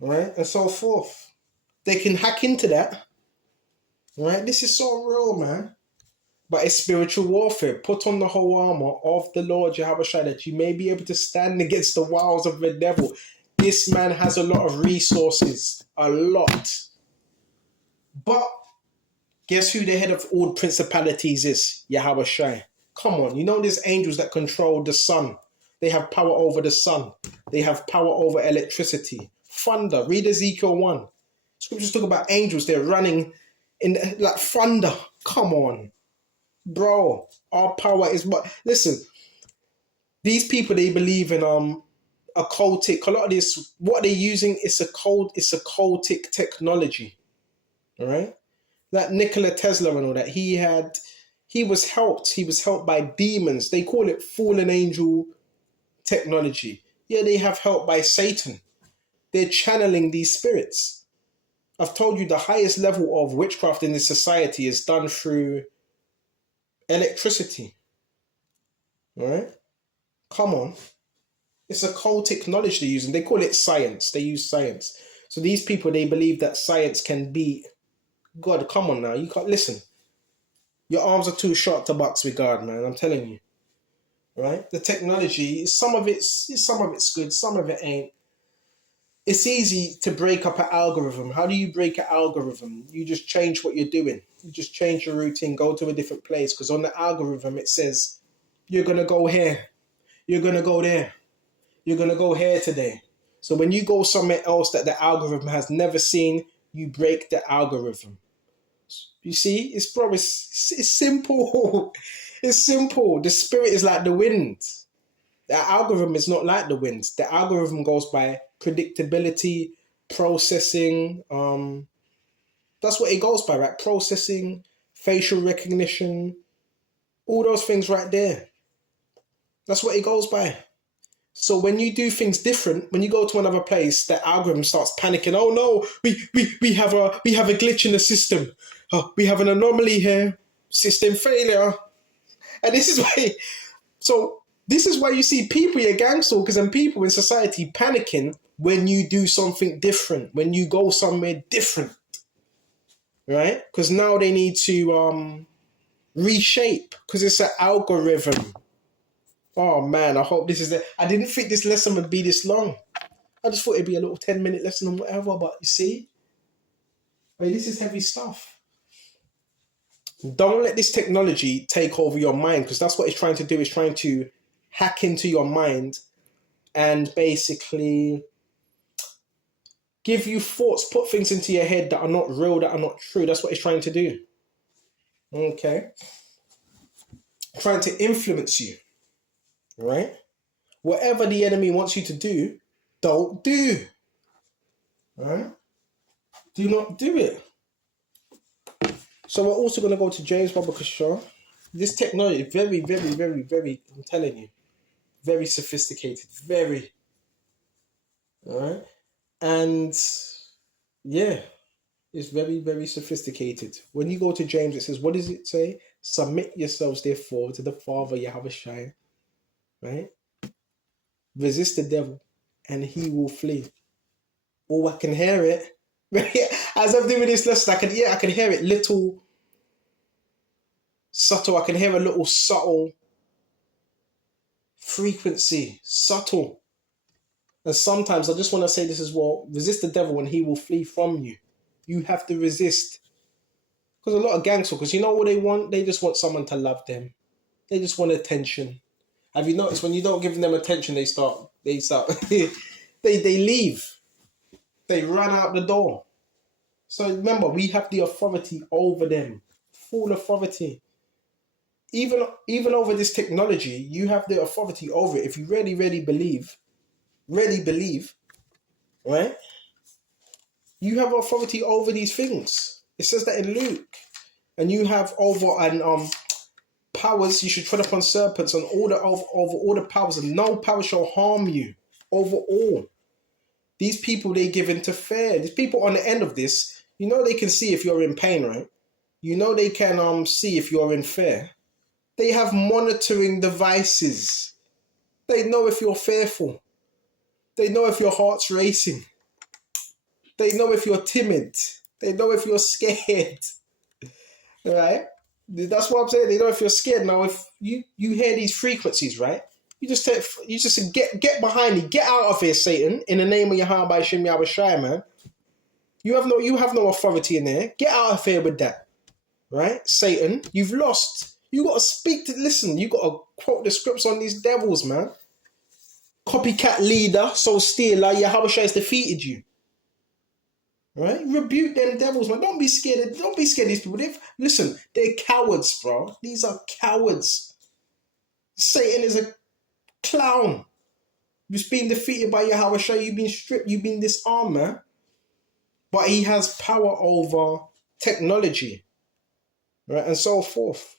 right? And so forth. They can hack into that, Right? This is so real, man. But it's spiritual warfare. Put on the whole armor of the Lord Yahushua that you may be able to stand against the wiles of the devil. This man has a lot of resources. A lot. But guess who the head of all principalities is? Yahushua. Come on. You know there's angels that control the sun. They have power over the sun. They have power over electricity. Thunder. Read Ezekiel 1. Scriptures talk about angels. They're running in like thunder. Come on. Bro, our power is what. Listen, these people, they believe in occultic. A lot of this, what they're using is occultic technology. All right, like Nikola Tesla and all that. He was helped by demons. They call it fallen angel technology. Yeah, they have help by Satan. They're channeling these spirits. I've told you the highest level of witchcraft in this society is done through electricity. All right? Come on. It's occultic knowledge they're using. They call it science. They use science. So these people, they believe that science can beat God. Come on now. You can't listen. Your arms are too short to box with God, man. I'm telling you. Right? The technology, some of it's good, some of it ain't. It's easy to break up an algorithm. How do you break an algorithm? You just change what you're doing. You just change your routine, go to a different place. Because on the algorithm, it says, you're going to go here. You're going to go there. You're going to go here today. So when you go somewhere else that the algorithm has never seen, you break the algorithm. You see, it's simple. It's simple. The spirit is like the wind. The algorithm is not like the wind. The algorithm goes by predictability, processing. That's what it goes by, right? Processing, facial recognition, all those things right there. That's what it goes by. So when you do things different, when you go to another place, the algorithm starts panicking. Oh no, we have a glitch in the system. We have an anomaly here. System failure. And this is why. So this is why you see people, your gangstalkers and people in society panicking when you do something different, when you go somewhere different, right? Because now they need to reshape because it's an algorithm. Oh man, I hope this is it. I didn't think this lesson would be this long. I just thought it'd be a little 10-minute lesson or whatever, but you see, I mean, this is heavy stuff. Don't let this technology take over your mind because that's what it's trying to do. It's trying to hack into your mind and basically give you thoughts, put things into your head that are not real, that are not true. That's what it's trying to do. Okay? Trying to influence you. Right? Whatever the enemy wants you to do, don't do. Right? Do not do it. So we're also going to go to James Babakashaw. This technology is very, very, very, very, I'm telling you, very sophisticated. Very. All right? And yeah, it's very, very sophisticated. When you go to James, it says, what does it say? Submit yourselves, therefore, to the Father, Yahushua. Right? Resist the devil, and he will flee. Oh, I can hear it. As I'm doing this lesson, I can hear it. Little subtle. I can hear a little subtle frequency. Subtle. And sometimes I just want to say this as well. Resist the devil, and he will flee from you. You have to resist. Because a lot of gangstalkers, you know what they want? They just want someone to love them. They just want attention. Have you noticed when you don't give them attention, they leave. They run out the door. So remember, we have the authority over them. Full authority. Even over this technology, you have the authority over it. If you really believe, right? You have authority over these things. It says that in Luke. And you have powers, you should tread upon serpents and over all the powers, and no power shall harm you over all. These people, they give into fear. These people on the end of this, you know they can see if you're in pain, right? You know they can see if you're in fear. They have monitoring devices. They know if you're fearful. They know if your heart's racing. They know if you're timid. They know if you're scared. Right? That's what I'm saying. You know, if you're scared now, if you hear these frequencies, right? You just get behind me, get out of here, Satan, in the name of Yahweh Shem Yahweh Shai, man. You have no authority in there. Get out of here with that. Right? Satan, you've lost. You gotta listen, you gotta quote the scripts on these devils, man. Copycat leader, so stealer, Yahweh Shai has defeated you. Right? Rebuke them devils, man. Don't be scared of these people. Listen, they're cowards, bro. These are cowards. Satan is a clown. You've been defeated by Yahweh Shai. You've been stripped. You've been disarmed, man. But he has power over technology, right, and so forth.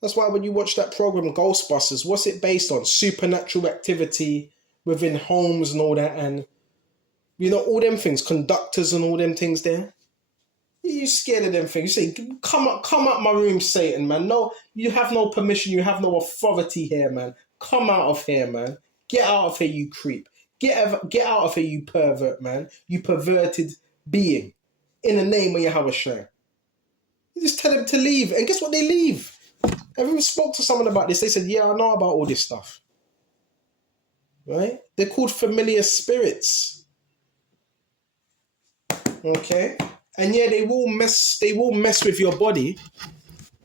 That's why when you watch that program, Ghostbusters, what's it based on? Supernatural activity within homes and all that, and you know, all them things, conductors and all them things there. You scared of them things. You say, come up my room, Satan, man. No, you have no permission. You have no authority here, man. Come out of here, man. Get out of here, you creep. Get out of here, you pervert, man. You perverted being. In the name of Yahweh Shai. You just tell them to leave. And guess what? They leave. Everyone spoke to someone about this. They said, yeah, I know about all this stuff. Right? They're called familiar spirits. Okay? And yeah, they will mess with your body,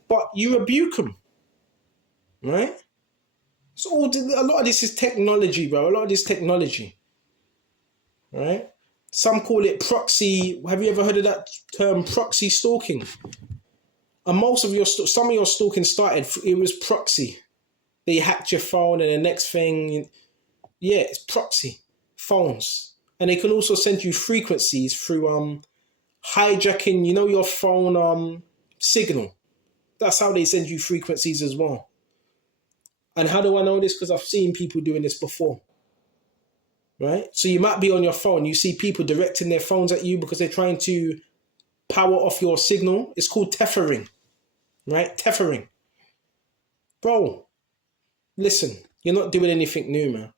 but you rebuke them. Right? So a lot of this is technology, bro. A lot of this technology. Right? Some call it proxy. Have you ever heard of that term, proxy stalking? And some of your stalking started, it was proxy. They hacked your phone and the next thing, yeah, it's proxy phones. And they can also send you frequencies through hijacking, you know, your phone signal. That's how they send you frequencies as well. And how do I know this? Because I've seen people doing this before. Right? So you might be on your phone, you see people directing their phones at you because they're trying to power off your signal. It's called tethering. Right? Tethering. Bro, listen, you're not doing anything new, man.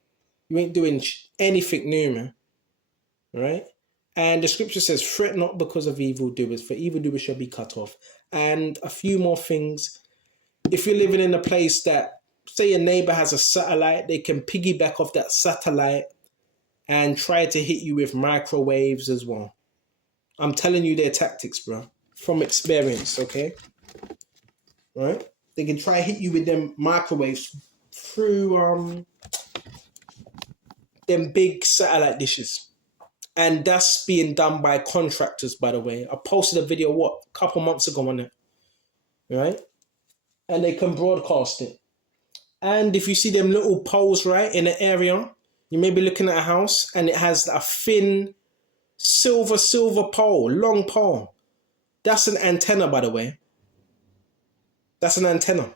You ain't doing anything new, man. Right? And the scripture says, fret not because of evildoers, for evildoers shall be cut off. And a few more things. If you're living in a place that, say a neighbor has a satellite, they can piggyback off that satellite and try to hit you with microwaves as well. I'm telling you their tactics, bro. From experience, okay? Right? They can try to hit you with them microwaves through them big satellite dishes. And that's being done by contractors, by the way. I posted a video, a couple months ago on it. Right? And they can broadcast it. And if you see them little poles, right, in an area, you may be looking at a house and it has a thin silver pole, long pole. That's an antenna, by the way. That's an antenna.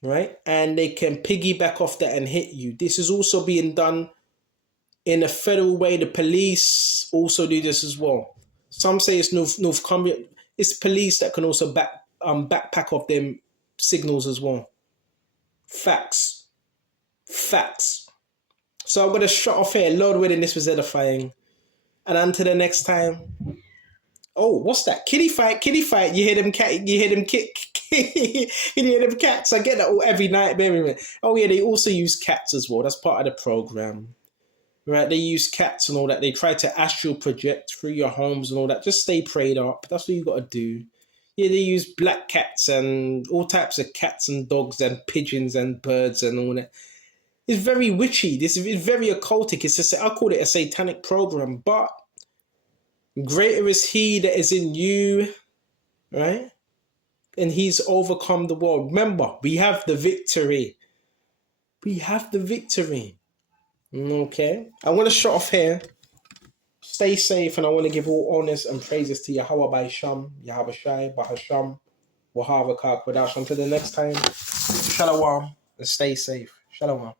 Right? And they can piggyback off that and hit you. This is also being done in a federal way. The police also do this as well. Some say it's North Cumbria. It's police that can also backpack off them signals as well. Facts. So I'm going to shut off here. Lord willing, this was edifying. And until the next time. Oh, what's that? Kitty fight. You hear them you hear them cats. I get that every night. Oh yeah, they also use cats as well. That's part of the program. Right? They use cats and all that. They try to astral project through your homes and all that. Just stay prayed up. That's what you got to do. Yeah, they use black cats and all types of cats and dogs and pigeons and birds and all that. It's very witchy. This is very occultic. I call it a satanic program. But greater is he that is in you, right? And he's overcome the world. Remember, we have the victory. Okay? I want to shut off here. Stay safe, and I want to give all honors and praises to Yahweh by Sham, Yahweh Shai, Bahasham, Wahava Kak. Until the next time, Shalom, and stay safe. Shalom.